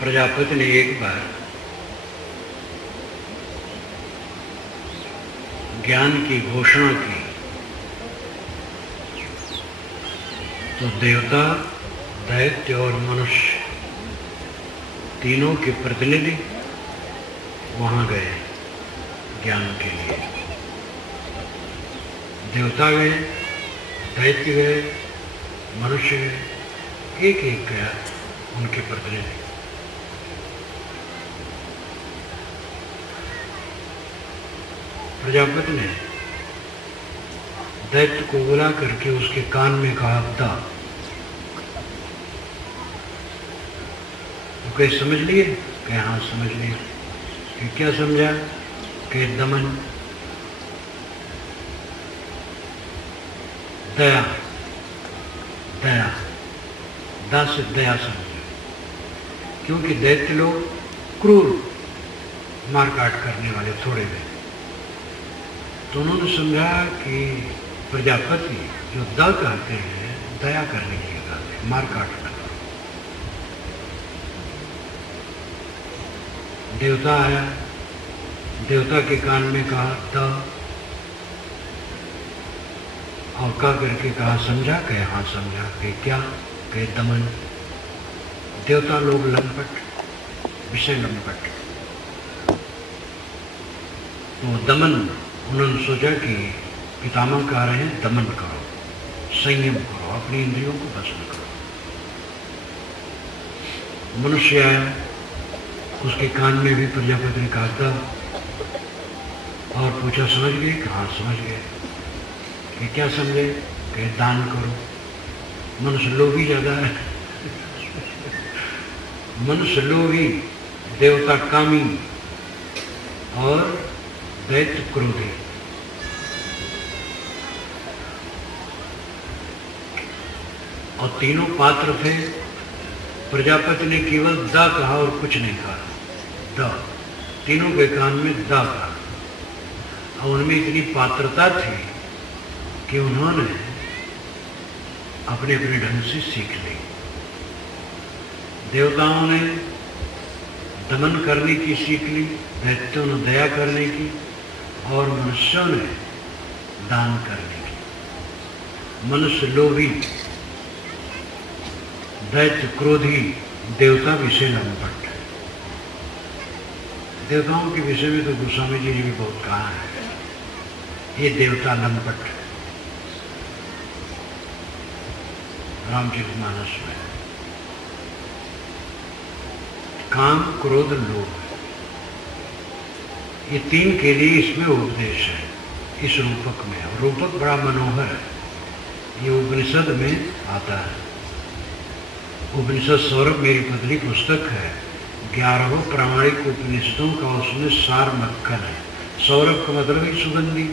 प्रजापति ने एक बार ज्ञान की घोषणा की तो देवता, दैत्य और मनुष्य तीनों के प्रतिनिधि वहां गए ज्ञान के लिए। देवता गए, दैत्य गए, मनुष्य गए, एक एक गया उनके प्रतिनिधि। प्रजापति ने दैत्य को बुला करके उसके कान में कहा दा। तो कहे समझ लिए? कहे हाँ समझ लिए। कि क्या समझा? कहे दमन, दया, दया, दा से दया समझे। क्योंकि दैत्य लोग क्रूर मारकाट करने वाले थोड़े में, तो उन्होंने समझा कि प्रजापति जो दा कहते हैं दया करने के लिए कहते हैं, मारकाट न करो। देवता आया, देवता के कान में कहा दा, और कह करके कहा समझा? कहे हाँ समझा। कहे क्या? कहे दमन। देवता लोग लंपट, विषय लंपट, तो दमन उन्होंने सोचा कि पितामह कह रहे हैं दमन करो, संयम करो, अपनी इंद्रियों को बस में करो। मनुष्य आया, उसके कान में भी प्रजापति ने कहा था और पूछा समझ गए? कि हाँ समझ गए। कि क्या समझे? कि दान करो। मनुष्य लोभी ज्यादा है मनुष्य लोभी, देवता कामी और दैत्य क्रोधी। और तीनों पात्र थे। प्रजापति ने केवल दा कहा और कुछ नहीं कहा। दा, तीनों के कान में दा कहा। और उनमें इतनी पात्रता थी कि उन्होंने अपने अपने ढंग से सीख ली। देवताओं ने दमन करने की सीख ली, दैत्यों ने दया करने की, और मनुष्यों ने दान करने की। मनुष्य लोभी, दैत्य क्रोधी, देवता विषय लंपट। देवताओं के विषय में तो गोस्वामी जी ने भी बहुत कहा है, ये देवता लंपट। रामचरितमानस में काम, क्रोध, लोभ, ये तीन के लिए इसमें उपदेश है इस रूपक में। रूपक बड़ा मनोहर है, ये उपनिषद में आता है। उपनिषद सौरभ मेरी पतली पुस्तक है, 11 प्रामाणिक उपनिषदों का उसमें सार मक्खन है। सौरभ का मतलब ही सुगंधी,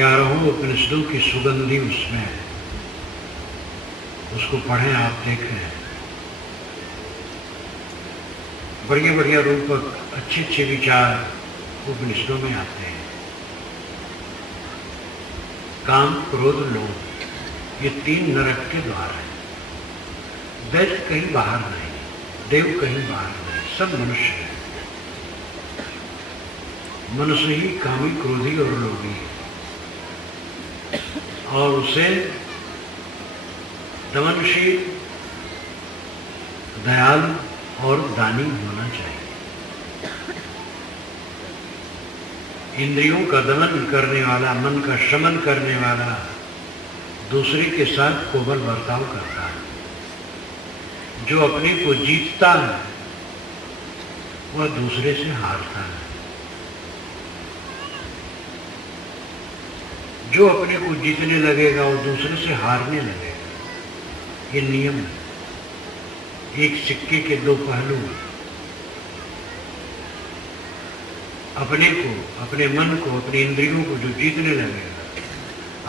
11 उपनिषदों की सुगंधी उसमें है। उसको पढ़ें, आप देखें, बढ़िया बढ़िया रूपक, अच्छे अच्छे विचार उपनिषदों में आते हैं। काम, क्रोध, लोभ, ये तीन नरक के द्वार हैं। दैत्य कहीं बाहर नहीं, देव कहीं बाहर नहीं, सब मनुष्य है। मनुष्य ही कामी, क्रोधी और लोभी है, और उसे दमनशील, दयालु और दानी होना चाहिए। इंद्रियों का दमन करने वाला, मन का शमन करने वाला, दूसरे के साथ कोमल बर्ताव करता है। जो अपने को जीतता है वह दूसरे से हारता है। जो अपने को जीतने लगेगा वो दूसरे से हारने लगेगा। ये नियम है, एक सिक्के के दो पहलू हैं। अपने को, अपने मन को, अपनी इंद्रियों को जो जीतने लगेगा,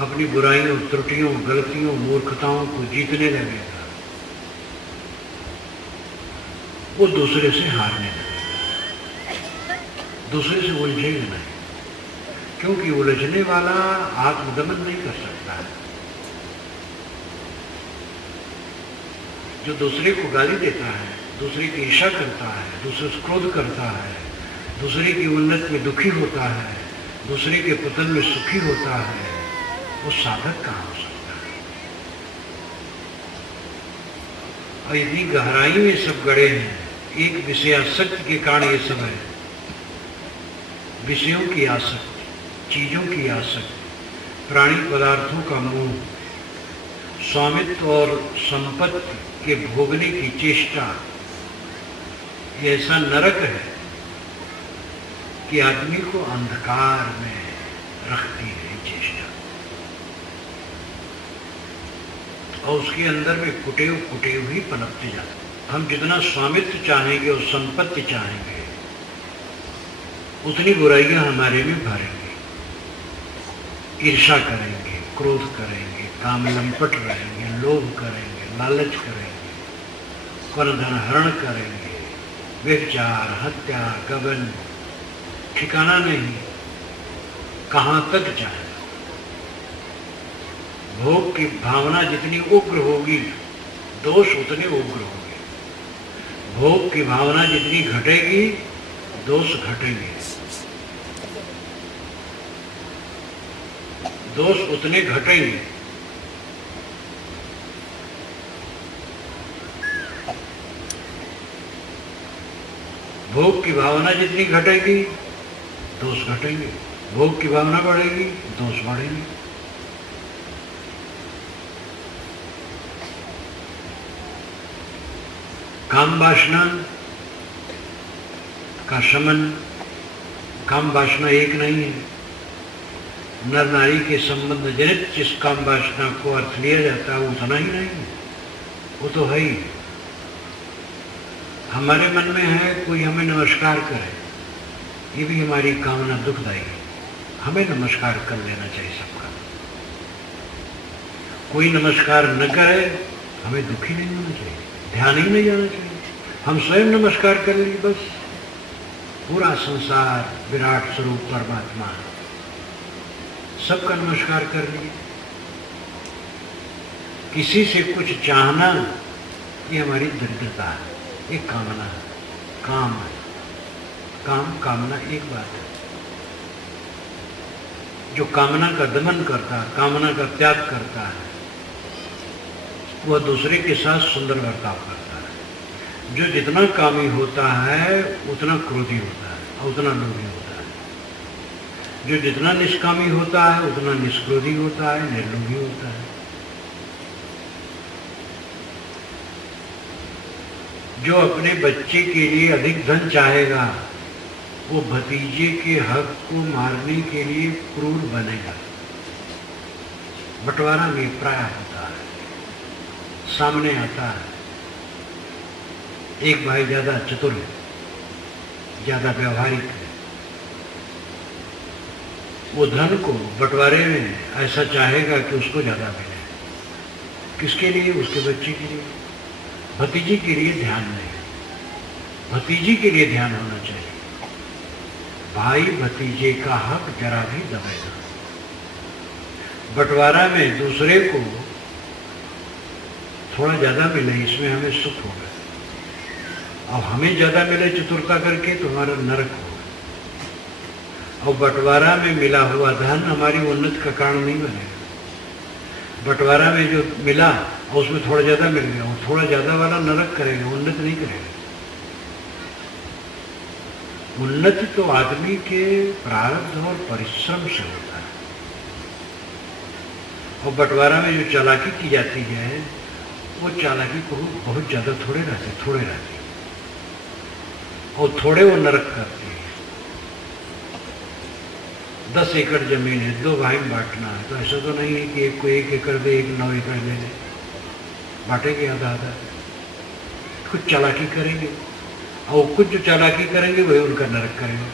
अपनी बुराइयों, त्रुटियों, गलतियों, मूर्खताओं को जीतने लगेगा, वो दूसरे से हारने लगेगा, दूसरे से उलझेगा नहीं। क्योंकि उलझने वाला आत्मदमन नहीं कर सकता है। जो दूसरे को गाली देता है दूसरे की ईर्ष्या करता है, दूसरे से क्रोध करता है, दूसरे की उन्नति में दुखी होता है, दूसरे के पतन में सुखी होता है, वो साधक कहाँ हो सकता है? और इतनी गहराई में सब गड़े हैं, एक विषयासक्ति के कारण ये सब है। विषयों की आसक्ति, चीजों की आसक्ति, प्राणी पदार्थों का मोह, स्वामित्व और संपत्ति के भोगने की चेष्टा, ये ऐसा नरक है कि आदमी को अंधकार में रखती है चेष्टा, और उसके अंदर में कुटे ही पनपते जाते। हम जितना स्वामित्व चाहेंगे और संपत्ति चाहेंगे, उतनी बुराइयां हमारे में भरेंगे, ईर्ष्या करेंगे, क्रोध करेंगे, काम लंपट रहेंगे, लोभ करेंगे, लालच करेंगे, धन हरण करेंगे, व्यभिचार, हत्या, गबन, ठिकाना नहीं, कहाँ तक जाए। भोग की भावना जितनी उग्र होगी, दोष उतने उग्र होंगे। भोग की भावना जितनी घटेगी, दोष घटेंगे, दोष उतने घटेंगे। भोग की भावना जितनी घटेगी, दोष घटेंगे। भोग की भावना बढ़ेगी, दोष बढ़ेंगे। काम वासना का शमन, काम वासना एक नहीं है। नर नारी के संबंध जनित जिस काम वासना को अर्थ लिया जाता है, उतना ही नहीं है, वो तो है ही। हमारे मन में है कोई हमें नमस्कार करे, ये भी हमारी कामना दुखदायी है। हमें नमस्कार कर लेना चाहिए सबका। कोई नमस्कार न करे, हमें दुखी नहीं होना चाहिए, ध्यान ही नहीं जाना चाहिए। हम स्वयं नमस्कार कर लिए, बस पूरा संसार विराट स्वरूप परमात्मा, सबका नमस्कार कर लिए। किसी से कुछ चाहना, ये हमारी दरिद्रता है, एक कामना है, काम है। काम कामना एक बात है। जो कामना का दमन करता है, कामना का त्याग करता है, वह दूसरे के साथ सुंदर बर्ताव करता है। जो जितना कामी होता है, उतना क्रोधी होता है और उतना लोभी होता है। जो जितना निष्कामी होता है, उतना निष्क्रोधी होता है, निर्लोभी होता है। जो अपने बच्चे के लिए अधिक धन चाहेगा, वो भतीजे के हक को मारने के लिए क्रूर बनेगा। बंटवारा में प्राय होता है, सामने आता है। एक भाई ज्यादा चतुर है, ज्यादा व्यवहारिक है, वो धन को बंटवारे में ऐसा चाहेगा कि उसको ज्यादा मिले। किसके लिए? उसके बच्चे के लिए। भतीजी के लिए ध्यान नहीं, भतीजी के लिए ध्यान होना चाहिए। भाई भतीजे का हक जरा भी दबेगा। बंटवारा में दूसरे को थोड़ा ज्यादा मिले, इसमें हमें सुख होगा, और हमें ज्यादा मिले चतुरता करके तो हमारा नरक होगा। और बंटवारा में मिला हुआ धन हमारी उन्नति का कारण नहीं बनेगा। बंटवारा में जो मिला और उसमें थोड़ा ज्यादा मिल गया, वो थोड़ा ज्यादा वाला नरक करेगा, उन्नति नहीं करेगा। उन्नति तो आदमी के प्रारब्ध और परिश्रम से होता है। और बंटवारा में जो चालाकी की जाती है, वो चालाकी को बहुत ज्यादा थोड़े रहते और थोड़े वो नरक करते हैं। 10 एकड़ जमीन है, 2 भाई में बांटना है, तो ऐसा तो नहीं है कि एक को 1 एकड़ दे, एक 9 एकड़ दे दे, बांटेंगे आधा आधा। कुछ चालाकी करेंगे, और कुछ जो चालाकी करेंगे वही उनका नरक करेंगे।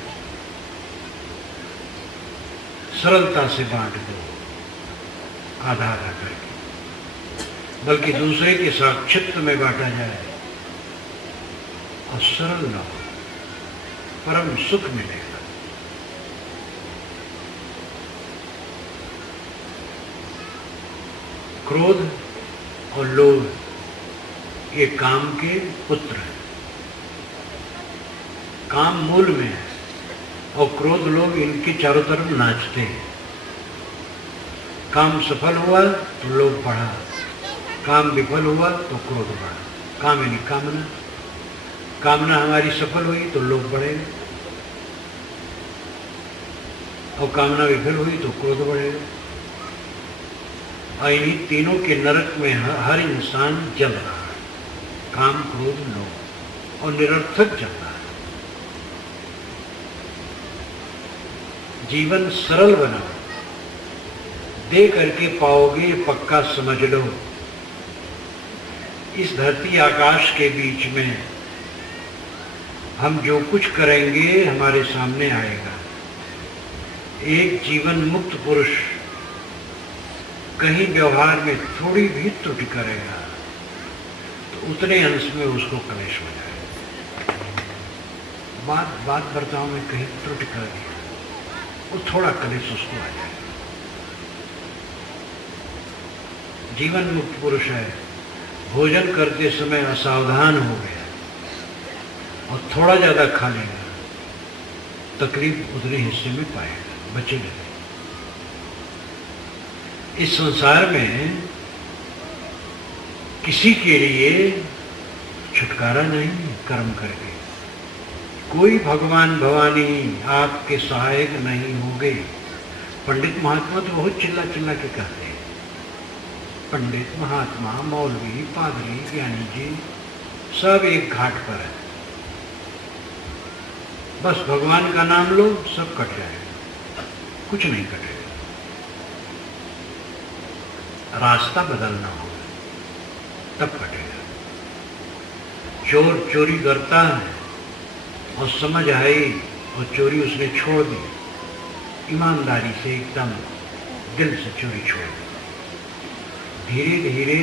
सरलता से बांट दो, आधा आधा करके, बल्कि दूसरे के साक्षित्व में बांटा जाए और सरल न हो, परम सुख मिलेगा। क्रोध और लोभ ये काम के पुत्र हैं। काम मूल में है और क्रोध लोग इनके चारों तरफ नाचते हैं। काम सफल हुआ तो लोभ बढ़ा, काम विफल हुआ तो क्रोध बढ़ा। काम यानी कामना, कामना हमारी सफल हुई तो लोभ बढ़ेगा और कामना विफल हुई तो क्रोध बढ़ेगा। और इन्हीं तीनों के नरक में हर इंसान जल रहा है, काम क्रोध लोभ, और निरर्थक जल रहा है। जीवन सरल बनाओ, दे करके पाओगे पक्का समझ लो। इस धरती आकाश के बीच में हम जो कुछ करेंगे हमारे सामने आएगा। एक जीवन मुक्त पुरुष कहीं व्यवहार में थोड़ी भी त्रुटि करेगा तो उतने अंश में उसको कलेश हो जाएगा। बात बर्ताव में कहीं त्रुटि कर दिया, वो थोड़ा कलेश उसको आ जाएगा। जीवन मुक्त पुरुष है, भोजन करते समय असावधान हो गया और थोड़ा ज्यादा खा लेगा, तकलीफ उतने हिस्से में पाएगा, बचेगा। इस संसार में किसी के लिए छुटकारा नहीं कर्म करके। कोई भगवान भवानी आपके सहायक नहीं होंगे। पंडित महात्मा तो बहुत चिल्ला चिल्ला के कहते हैं, पंडित महात्मा मौलवी पादरी ज्ञानी जी सब एक घाट पर है। बस भगवान का नाम लो, सब कट जाएगा, कुछ नहीं कटेगा। रास्ता बदलना होगा तब कटेगा। चोर चोरी करता है और समझ आई और चोरी उसने छोड़ दी, ईमानदारी से एकदम दिल से चोरी छोड़ दी, धीरे धीरे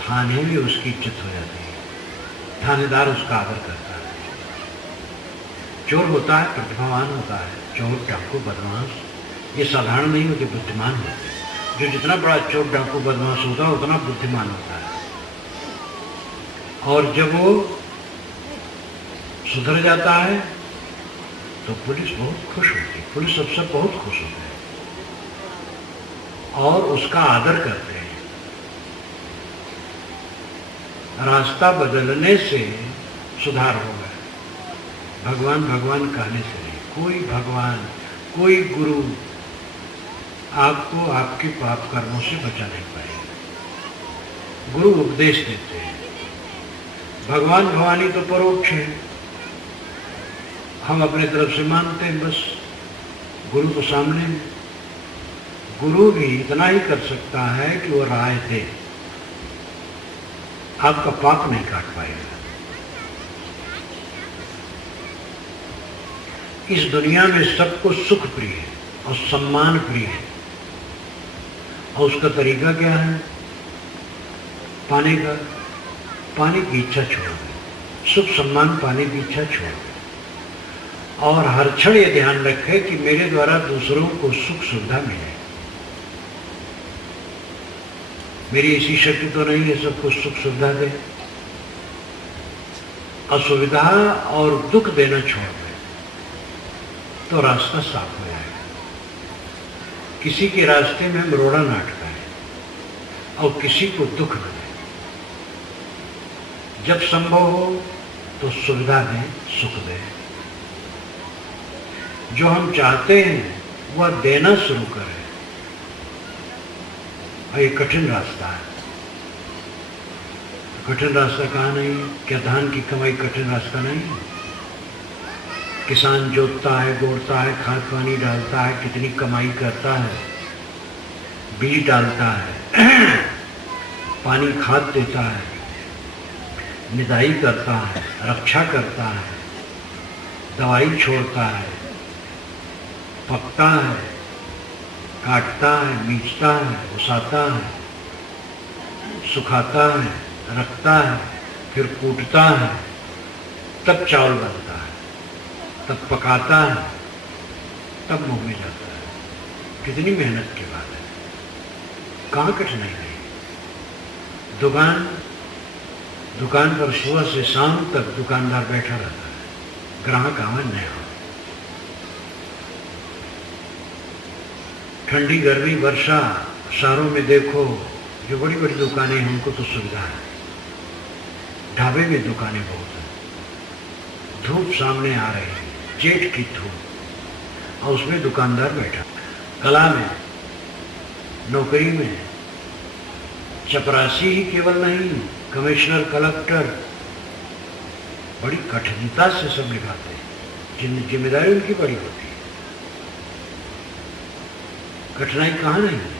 थाने में उसकी इज्जत हो जाती है, थानेदार उसका आदर करता है। चोर होता है प्रतिभावान होता है, चोर डाकू बदमाश ये साधारण नहीं होते, बुद्धिमान होते। जो जितना बड़ा चोर डाकू बदमाश होता है उतना बुद्धिमान होता है। और जब वो सुधर जाता है तो पुलिस बहुत खुश होती है, पुलिस अफसर बहुत खुश होते हैं और उसका आदर करते हैं। रास्ता बदलने से सुधार होगा, भगवान भगवान कहने से नहीं। कोई भगवान कोई गुरु आपको आपके पाप कर्मों से बचा नहीं पाएगा। गुरु उपदेश देते हैं, भगवान भवानी तो परोक्ष है, हम अपने तरफ से मानते हैं, बस गुरु तो सामने में। गुरु भी इतना ही कर सकता है कि वो राय दे, आपका पाप नहीं काट पाएगा। इस दुनिया में सबको सुख प्रिय है और सम्मान प्रिय है, और उसका तरीका क्या है पाने का? पाने की इच्छा छोड़ दे, सुख सम्मान पाने की इच्छा छोड़ दे, और हर क्षण ये ध्यान रखे कि मेरे द्वारा दूसरों को सुख सुविधा मिले। मेरी ऐसी शक्ति तो नहीं है सबको सुख सुविधा दे। असुविधा और दुख देना छोड़ दे तो रास्ता साफ हो जाएगा। किसी के रास्ते में हम रोड़ा ना अटकाएं और किसी को दुख न दें। जब संभव हो तो सुविधा दें, सुख दें। जो हम चाहते हैं वह देना शुरू करें। और ये कठिन रास्ता है। कठिन रास्ता कहाँ नहीं? क्या धान की कमाई कठिन रास्ता नहीं? किसान जोतता है, गोड़ता है, खाद पानी डालता है, कितनी कमाई करता है, बीज डालता है, पानी खाद देता है, निदाई करता है, रक्षा करता है, दवाई छोड़ता है, पकता है, काटता है, बीजता है, उसाता है, सुखाता है, रखता है, फिर कूटता है, तब चावल बनता है, तब पकाता है, तब मुंह में जाता है। कितनी मेहनत के बाद है, कहाँ कठिनाई नहीं। दुकान पर सुबह से शाम तक दुकानदार बैठा रहता है, ग्राहक आवे न हो। ठंडी गर्मी वर्षा शहरों में देखो जो बड़ी बड़ी दुकानें हैं उनको तो सुविधा है, ढाबे में दुकानें बहुत हैं, धूप सामने आ रही है, जेठ की धूप, और उसमें दुकानदार बैठा। कला में, नौकरी में चपरासी ही केवल नहीं, कमिश्नर, कलेक्टर बड़ी कठिनता से सब निभाते हैं, जिम्मेदारी उनकी बड़ी होती है। कठिनाई कहाँ नहीं है?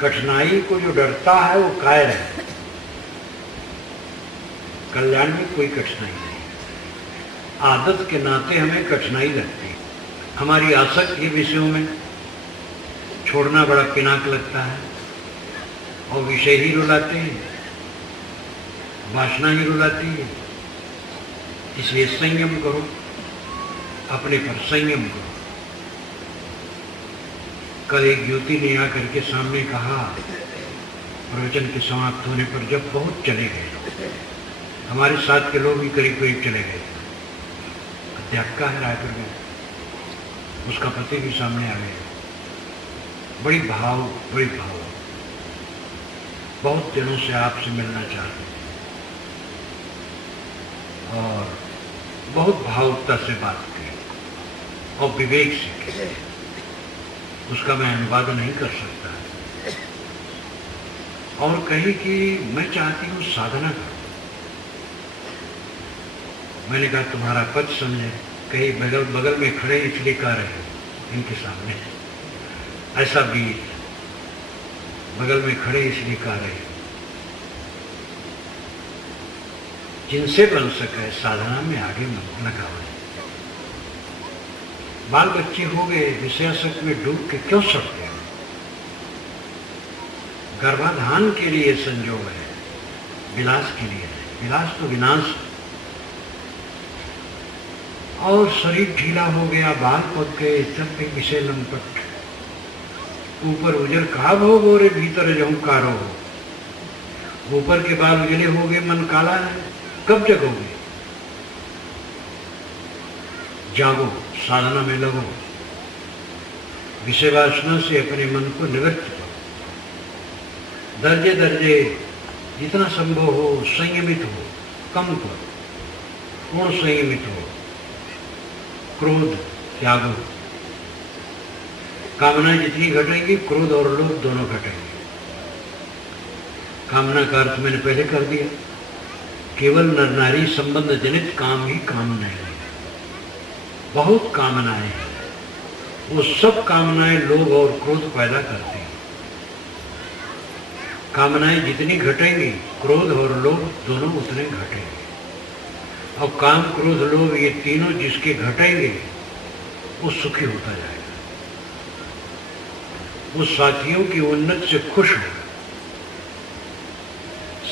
कठिनाई को जो डरता है वो कायर है। कल्याण में कोई कठिनाई नहीं, आदत के नाते हमें कठिनाई लगती है। हमारी आसक्ति के विषयों में छोड़ना बड़ा पिनाक लगता है, और विषय ही रुलाते हैं, वासना ही रुलाती है। इसलिए संयम करो, अपने पर संयम करो। कल एक युवती ने आकर के सामने कहा, प्रवचन के समाप्त होने पर, जब बहुत चले गए, हमारे साथ के लोग भी करीब करीब चले गए, अध्यापिका है रायपुर में, उसका पति भी सामने आ गया, बड़ी भाव, बहुत दिनों से आपसे मिलना चाहते और बहुत भावुकता से बात की और विवेक से की। उसका मैं अनुवाद नहीं कर सकता, और कही कि मैं चाहती हूँ साधना करूँ। मैंने कहा तुम्हारा पद समझे, कहीं बगल में खड़े इसलिए कह रहे हैं इनके सामने, ऐसा भी बगल में खड़े इसलिए कह रहे हैं। जिनसे बन सके साधना में आगे मत लगाओ। बाल बच्चे हो गए, विषयासक्त में डूब के क्यों सड़ते हैं? गर्भाधान के लिए संजोग है, विलास के लिए है। विलास तो विनाश, और शरीर ढीला हो गया, बाल पक गए, तब भी विषय लंपट। ऊपर उजर कहा भो गोरे, भीतर जहूकारो हो। ऊपर के बाल उजले हो गए, मन काला है, कब जगोगे? जागो, साधना में लगो, विषय वासना से अपने मन को निवृत्त करो। दर्जे दर्जे जितना संभव हो संयमित हो, कम करो, पूर्ण संयमित हो। क्रोध त्यागो, कामना जितनी घटेंगी क्रोध और लोभ दोनों घटेंगे। कामना का अर्थ मैंने पहले कर दिया, केवल नर नारी संबंध जनित काम ही कामनाएं हैं। बहुत कामनाएं हैं, वो सब कामनाएं लोभ और क्रोध पैदा करती हैं। कामनाएं जितनी घटेंगी क्रोध और लोभ दोनों उतने घटेंगे। और काम, क्रोध, लोभ ये तीनों जिसके घटेंगे वो सुखी होता जाएगा, वो साथियों की उन्नति से खुश होगा।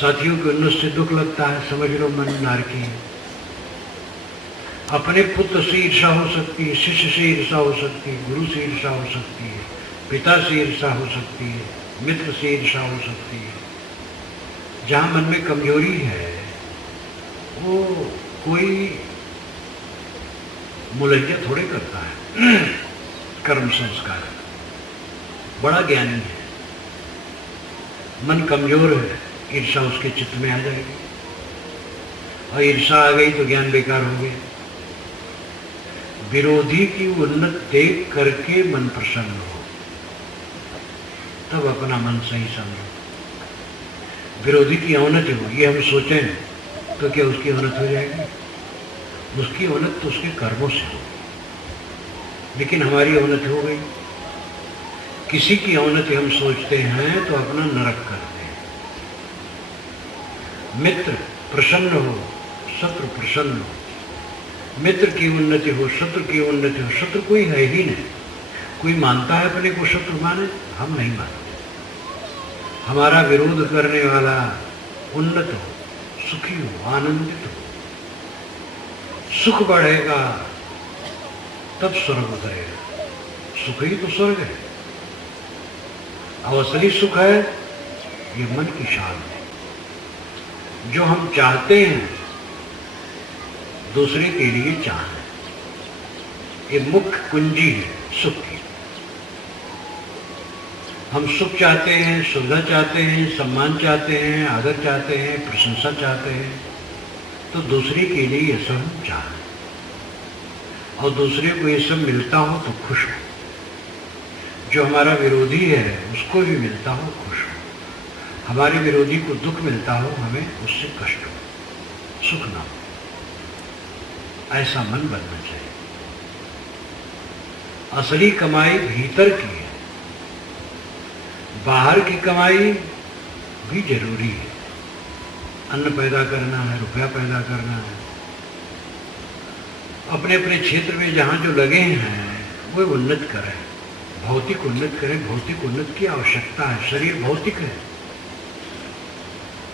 साथियों की उन्नति से दुख लगता है, समझ लो मन नारकी है। अपने पुत्र से ईर्षा हो सकती है, शिष्य से ईर्षा हो सकती है, गुरु से ईर्षा हो सकती है, पिता से ईर्षा हो सकती है, मित्र से ईर्षा हो सकती है। जहां मन में कमजोरी है वो कोई मुलैया थोड़े करता है। कर्म संस्कार बड़ा ज्ञानी है, मन कमजोर है, ईर्षा उसके चित्त में आ जाएगी, और ईर्षा आ गई तो ज्ञान बेकार हो गया। विरोधी की उन्नति देख करके मन प्रसन्न हो, तब अपना मन सही समझो। विरोधी की अवनति हो ये हम सोचें तो क्या उसकी अवनति हो जाएगी? उसकी अवनति तो उसके कर्मों से हो, लेकिन हमारी अवनति हो गई। किसी की अवनति हम सोचते हैं तो अपना नरक करते हैं। मित्र प्रसन्न हो, शत्रु प्रसन्न हो। मित्र की उन्नति हो, शत्रु की उन्नति हो। शत्रु कोई है ही नहीं। कोई मानता है अपने को शत्रु माने? हम नहीं मानते। हमारा विरोध करने वाला उन्नत हो, सुखी हो, आनंदित हो, सुख बढ़ेगा तब स्वर्ग उतरेगा। सुख ही तो स्वर्ग है। और असली सुख है ये मन की शान है। जो हम चाहते हैं दूसरे के लिए चाह है। ये मुख्य कुंजी है सुख की। हम सुख चाहते हैं, सुविधा चाहते हैं, सम्मान चाहते हैं, आदर चाहते हैं, प्रशंसा चाहते हैं, तो दूसरे के लिए ये सब चाह, और दूसरे को ये सब मिलता हो तो खुश हो। जो हमारा विरोधी है उसको भी मिलता हो खुश हो, हमारे विरोधी को दुख मिलता हो हमें उससे कष्ट हो, सुख ना हो। ऐसा मन बनना चाहिए। असली कमाई भीतर की है, बाहर की कमाई भी जरूरी है। अन्न पैदा करना है, रुपया पैदा करना है, अपने अपने क्षेत्र में जहाँ जो लगे हैं वो उन्नत करें, भौतिक उन्नत करें। भौतिक उन्नत की आवश्यकता है, शरीर भौतिक है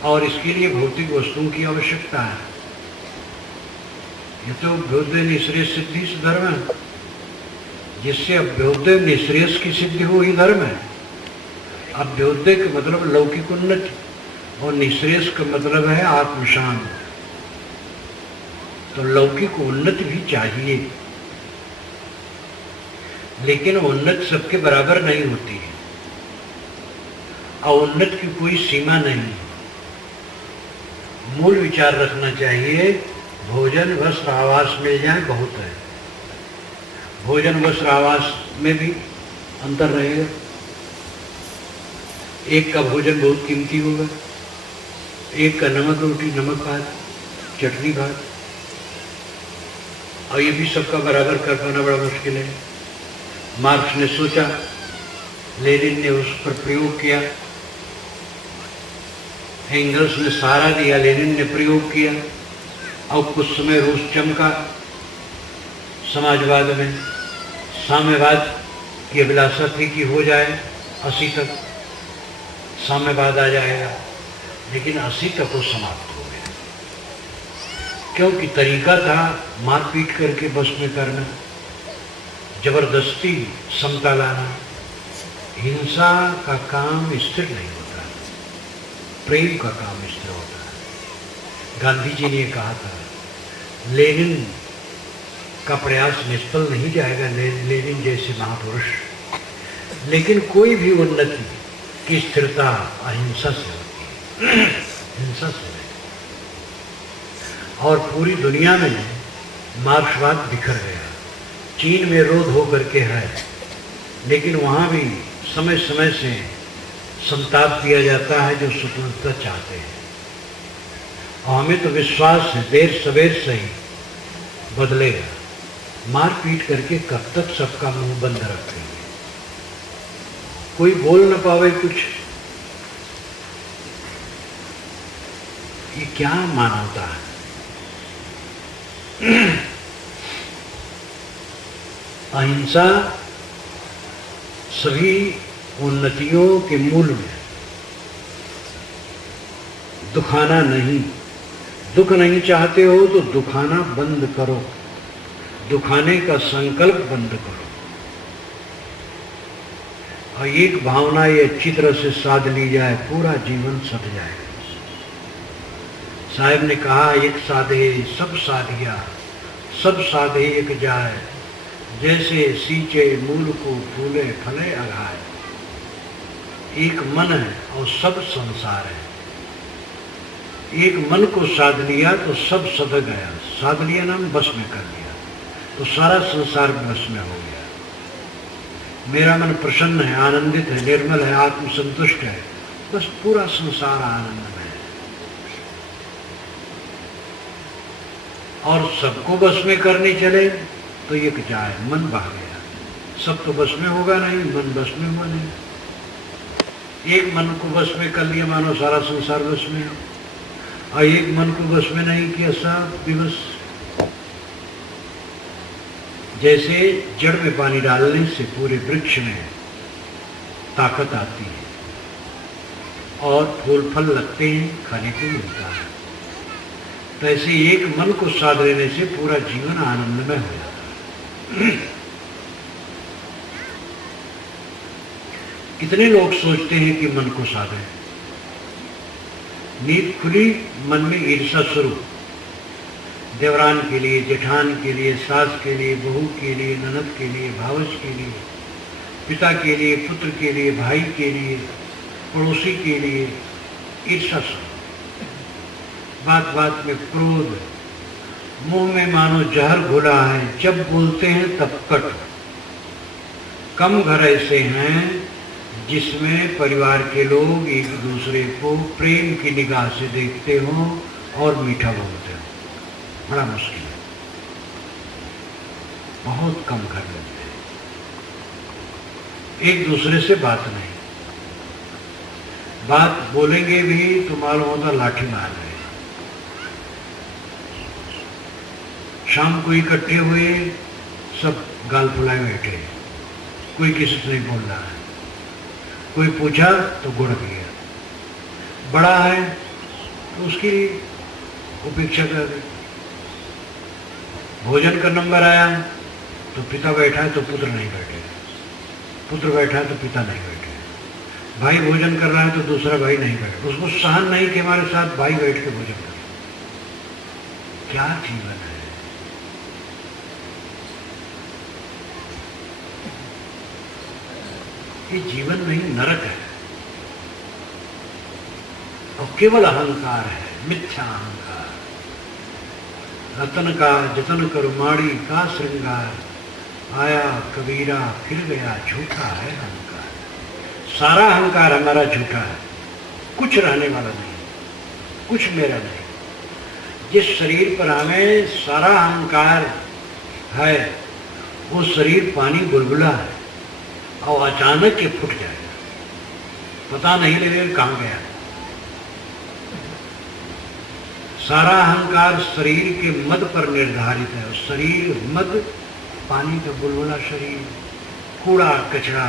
और इसके लिए भौतिक वस्तुओं की आवश्यकता है। ये तो अभ्युदय निःश्रेयस सिद्धि से धर्म है, जिससे अभ्युदय निःश्रेयस की सिद्धि हो ही धर्म है। अभ्युदय का मतलब लौकिक उन्नति और निःश्रेयस का मतलब है आत्मशांति। तो लौकिक उन्नति भी चाहिए, लेकिन उन्नति सबके बराबर नहीं होती है और उन्नति की कोई सीमा नहीं। मूल विचार रखना चाहिए, भोजन वस्त्र आवास मिल जाए बहुत है। भोजन वस्त्र आवास में भी अंतर रहेगा। एक का भोजन बहुत कीमती होगा, एक का नमक रोटी, नमक भात, चटनी भात, और ये भी सबका बराबर कर पाना बड़ा मुश्किल है। मार्क्स ने सोचा, लेनिन ने उस पर प्रयोग किया, एंगल्स ने सहारा दिया, लेनिन ने प्रयोग किया, और कुछ समय रूस चमका समाजवाद में। साम्यवाद की अभिलाषा थी कि हो जाए 80 तक साम्यवाद आ जाएगा, लेकिन 80 तक वो समाप्त हो गया, क्योंकि तरीका था मारपीट करके बस में करना, जबरदस्ती समता लाना। हिंसा का काम स्थिर नहीं होता, प्रेम का काम स्थिर होता है। गांधी जी ने कहा था, लेनिन का प्रयास निष्फल नहीं जाएगा, लेनिन जैसे महापुरुष, लेकिन कोई भी उन्नति की स्थिरता अहिंसा से होती है, हिंसा से नहीं। और पूरी दुनिया में मार्क्सवाद बिखर गया। चीन में रोध हो करके है, लेकिन वहाँ भी समय समय से संताप दिया जाता है जो स्वतंत्रता चाहते हैं। और हमें तो विश्वास है देर सवेर से ही बदलेगा। मार पीट करके कब तक सबका मुंह बंद रखेंगे, कोई बोल न पावे कुछ। ये क्या मानवता है? अहिंसा सभी उन्नतियों के मूल में। दुखाना नहीं, दुख नहीं चाहते हो तो दुखाना बंद करो, दुखाने का संकल्प बंद करो। और एक भावना ये अच्छी तरह से साध ली जाए, पूरा जीवन सध जाएगा। साहब ने कहा, एक साधे सब साधिया, सब साधे एक जाए, जैसे सींचे मूल को फूले फले अगाए। एक मन है और सब संसार है। एक मन को साध लिया तो सब सध गया, साध लिया नाम बस में कर लिया तो सारा संसार बस में हो गया। मेरा मन प्रसन्न है, आनंदित है, निर्मल है, आत्मसंतुष्ट है, बस पूरा संसार आनंद में है। और सबको बस में करने चले तो ये जाए, मन बह गया। सब तो बस में होगा नहीं, मन बस में हुआ नहीं। एक मन को बस में कर लिया मानो सारा संसार बस में है, और एक मन को बस में नहीं किया सब विवश। जैसे जड़ में पानी डालने से पूरे वृक्ष में ताकत आती है और फूल फल लगते हैं, खाने को मिलता है। तो ऐसे एक मन को साध लेने से पूरा जीवन आनंदमय हो जाता है। कितने लोग सोचते हैं कि मन को साधें, नींद खुली मन में ईर्ष्या शुरू, देवरान के लिए, जेठान के लिए, सास के लिए, बहू के लिए, ननद के लिए, भावज के लिए, पिता के लिए, पुत्र के लिए, भाई के लिए, पड़ोसी के लिए ईर्ष्या से, बात बात में क्रोध, मुंह में मानो जहर घुला है, जब बोलते हैं तब कट। कम घर ऐसे हैं जिसमें परिवार के लोग एक दूसरे को प्रेम की निगाह से देखते हो और मीठा बोलते हो। बड़ा मुश्किल है, बहुत कम घर मिलते हैं। एक दूसरे से बात नहीं, बात बोलेंगे भी तो मालूम होता लाठी मार रहे। शाम को इकट्ठे हुए, सब गाल फुलाए बैठे, कोई किसी से नहीं बोल रहा है, कोई पूछा तो गुड़ गया, बड़ा है तो उसकी उपेक्षा कर दी। भोजन का नंबर आया तो पिता बैठा है तो पुत्र नहीं बैठे, पुत्र बैठा है तो पिता नहीं बैठे, भाई भोजन कर रहा है तो दूसरा भाई नहीं बैठे। उसको सहन नहीं कि हमारे साथ भाई बैठ के भोजन करे। क्या जीवन है! ये जीवन नहीं, नरक है। और केवल अहंकार है, मिथ्या अहंकार। रतन का जतन कर माड़ी का श्रृंगार, आया कबीरा फिर गया झूठा है अहंकार। सारा अहंकार हमारा झूठा है, कुछ रहने वाला नहीं, कुछ मेरा नहीं। जिस शरीर पर हमें सारा अहंकार है वो शरीर पानी बुलबुला है और अचानक ये फूट जाएगा, पता नहीं लगेगा कहां गया। सारा अहंकार शरीर के मद पर निर्धारित है। शरीर मद, पानी का बुलबुला शरीर, कूड़ा कचरा,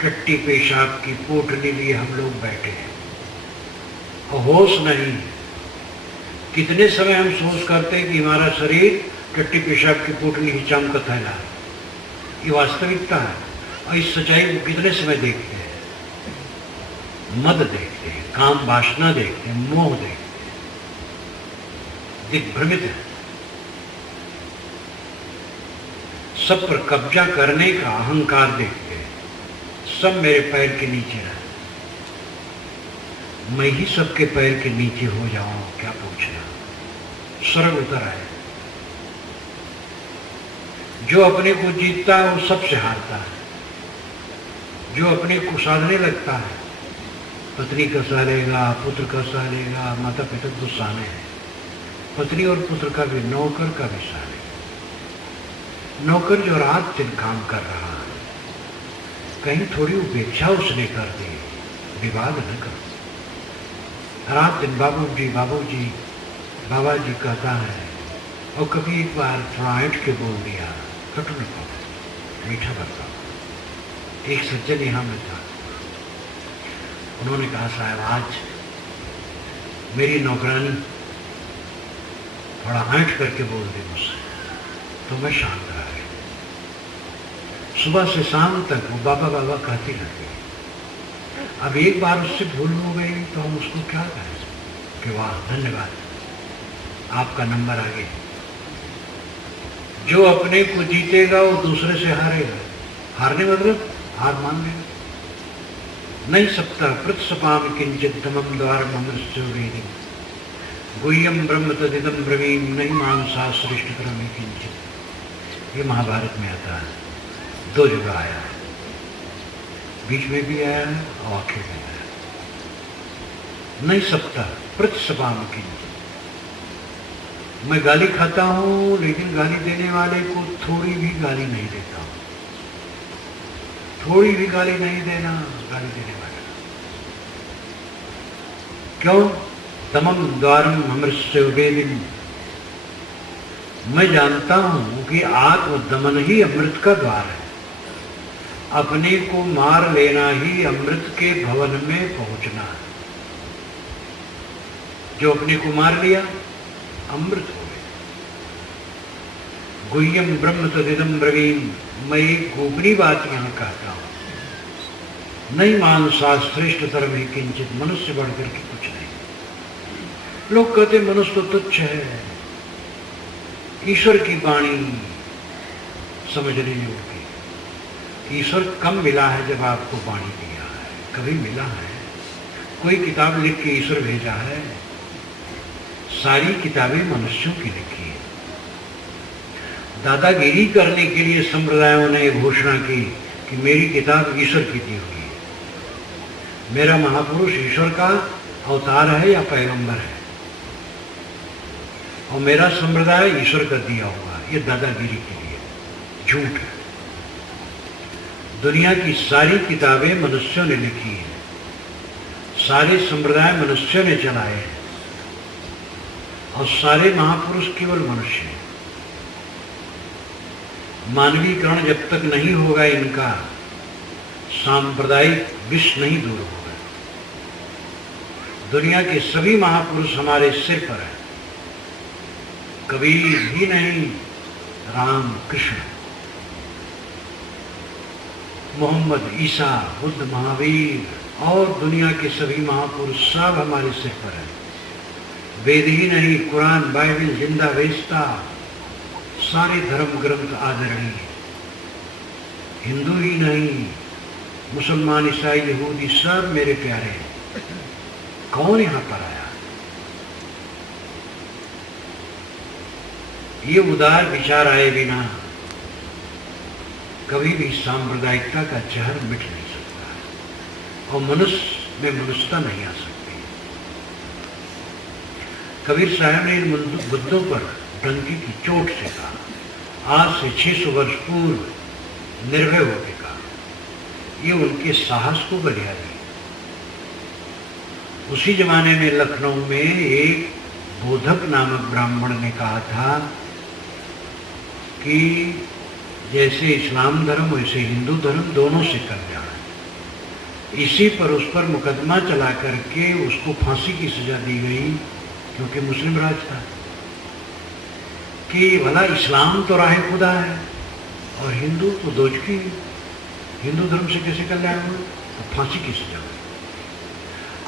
टट्टी पेशाब की पोटली लिए हम लोग बैठे हैं और होश नहीं। कितने समय हम सोच करते हैं कि हमारा शरीर टट्टी पेशाब की पोटली ही चाम का थैला है, ये वास्तविकता है। और इस सच्चाई को कितने समय देखते हैं? मद देखते हैं, काम वासना देखते हैं, मोह देखते हैं, दिग्भ्रमित है। सब पर कब्जा करने का अहंकार देखते हैं। सब मेरे पैर के नीचे है, मैं ही सबके पैर के नीचे हो जाऊं, क्या पूछना। स्वर्ग उतर आए। जो अपने को जीतता है वो सबसे हारता है। जो अपने को साधने लगता है, पत्नी का सहेगा, पुत्र का सहेगा, माता पिता तो साने हैं, पत्नी और पुत्र का भी, नौकर का भी सहेगा। नौकर जो रात दिन काम कर रहा है, कहीं थोड़ी उपेक्षा उसने कर दी, विवाद न कर। रात दिन बाबूजी बाबूजी बाबा जी कहता है, और कभी एक बार थोड़ा ऐंठ के बोल दिया, कटु न पाओ, मीठा बरता। एक सज्जन यहाँ में था, उन्होंने कहा साहब आज मेरी नौकरानी थोड़ा ऐंठ करके बोल दी मुझसे, तो मैं शांत रह गया। सुबह से शाम तक वो बाबा बाबा कहती रहती। अब एक बार उससे भूल हो गई तो हम उसको क्या कहें कि वाह धन्यवाद, आपका नंबर आ गया। जो अपने को जीतेगा वो दूसरे से हारेगा। हारने मतलब हार मान लेगा। नहीं सकता प्रत्सपाम किंचित धमम द्वार ममृष्यवेदी गुह्यम ब्रह्म तदिदम ब्रवीम नहीं मानसा श्रेष्ठ क्रम किंचित। ये महाभारत में आता है। दो जगह आया है, बीच में भी आया है और आखिर में आया है। नहीं सकता प्रत्सपाम किंचित। मैं गाली खाता हूं लेकिन गाली देने वाले को थोड़ी भी गाली नहीं देता हूं। थोड़ी भी गाली नहीं देना, गाली देने वाला। क्यों? तमम द्वारम अमृष्य वेदिन। मैं जानता हूं कि आत्मदमन ही अमृत का द्वार है। अपने को मार लेना ही अमृत के भवन में पहुंचना है। जो अपने को मार लिया अमृत हो गया। गुह्यम ब्रह्म तदिदम ब्रवीम। मैं एक गोपनीय बात यहां कहता हूं, नहीं मानसा श्रेष्ठतर में किंचित। मनुष्य बढ़कर के कुछ नहीं। लोग कहते मनुष्य तो तुच्छ है, ईश्वर की वाणी समझने योग्य। ईश्वर कम मिला है जब आपको वाणी दिया है, कभी मिला है? कोई किताब लिख के ईश्वर भेजा है? सारी किताबें मनुष्यों की लिखी है। दादागिरी करने के लिए संप्रदायों ने घोषणा की कि मेरी किताब ईश्वर की दी हुई है, मेरा महापुरुष ईश्वर का अवतार है या पैगंबर है, और मेरा संप्रदाय ईश्वर का दिया हुआ। ये दादागिरी के लिए झूठ है। दुनिया की सारी किताबें मनुष्यों ने लिखी हैं, सारे संप्रदाय मनुष्यों ने चलाए हैं, और सारे महापुरुष केवल मनुष्य हैं। मानवीकरण जब तक नहीं होगा इनका, सांप्रदायिक विष नहीं दूर होगा। दुनिया के सभी महापुरुष हमारे सिर पर हैं, कबीर भी नहीं, राम कृष्ण, मोहम्मद, ईसा, बुद्ध, महावीर और दुनिया के सभी महापुरुष सब हमारे सिर पर हैं। वेद ही नहीं, कुरान, बाइबल, जिंदा वेस्ता, सारे धर्म ग्रंथ आदरणीय। हिंदू ही नहीं, मुसलमान, ईसाई, यहूदी सब मेरे प्यारे हैं। कौन यहां पर आया? ये उदार विचार आए बिना कभी भी सांप्रदायिकता का जहर मिट नहीं सकता, और मनुष्य में मनुष्यता नहीं आ सकती। कबीर साहब ने इन मुद्दों पर डंकी की चोट से कहा। आज से 600 वर्ष पूर्व निर्भय होकर कहा। ये उनके साहस को बलिया दी। उसी जमाने में लखनऊ में एक बोधक नामक ब्राह्मण ने कहा था कि जैसे इस्लाम धर्म वैसे हिंदू धर्म दोनों से कल्याण। इसी पर उस पर मुकदमा चला करके उसको फांसी की सजा दी गई, क्योंकि मुस्लिम राज था। कि भला इस्लाम तो राह खुदा है और हिंदू तो दोजखी, हिंदू धर्म से कैसे कल्याण हुआ? तो फांसी की सजा हुई।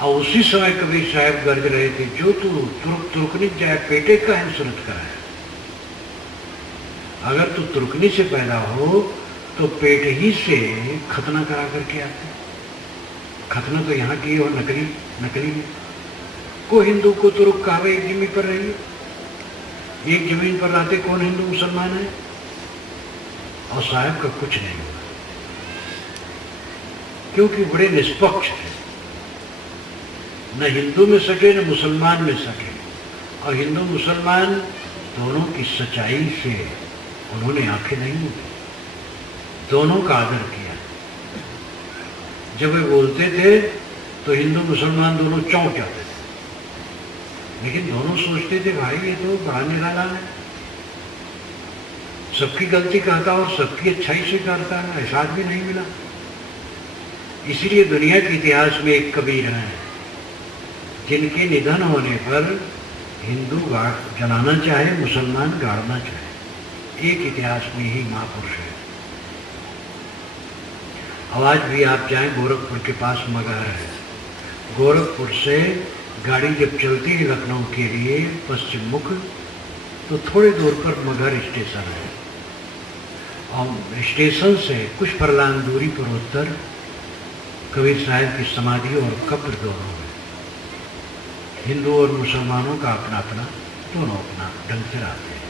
और उसी समय कबीर साहब गरज रहे थे, जो तू तुर्कनी जाए पेटे का है सुरत कराए। अगर तू तुर्कनी से पैदा हो तो पेट ही से खतना करा करके आते। खतना तो यहाँ की और नकली है। को हिंदू को तुर्क कहावे एक जमीन पर रही, एक जमीन पर रहते कौन हिंदू मुसलमान है? और साहब का कुछ नहीं हुआ, क्योंकि बड़े निष्पक्ष थे। न हिंदू में सके न मुसलमान में सके, और हिंदू मुसलमान दोनों की सच्चाई से उन्होंने आंखें नहीं मूंदी, दोनों का आदर किया। जब वे बोलते थे तो हिंदू मुसलमान दोनों चौंक जाते थे, लेकिन दोनों सोचते थे भाई ये तो बड़ा निराला है, सबकी गलती कहता और सबकी अच्छाई से करता है, ऐसा आदमी नहीं मिला। इसीलिए दुनिया के इतिहास में एक कबीर हैं जिनके निधन होने पर हिंदू जलाना चाहे, मुसलमान गाड़ना चाहे। एक इतिहास में ही महापुरुष है। आज भी आप जाएं, गोरखपुर के पास मगहर है। गोरखपुर से गाड़ी जब चलती है लखनऊ के लिए पश्चिम मुख, तो थोड़े दूर पर मगहर स्टेशन है, और स्टेशन से कुछ फरलांग दूरी पर उत्तर कबीर साहब की समाधि और कब्र दोनों है। हिंदू और मुसलमानों का अपना अपना, दोनों अपना ढंग से रहते हैं।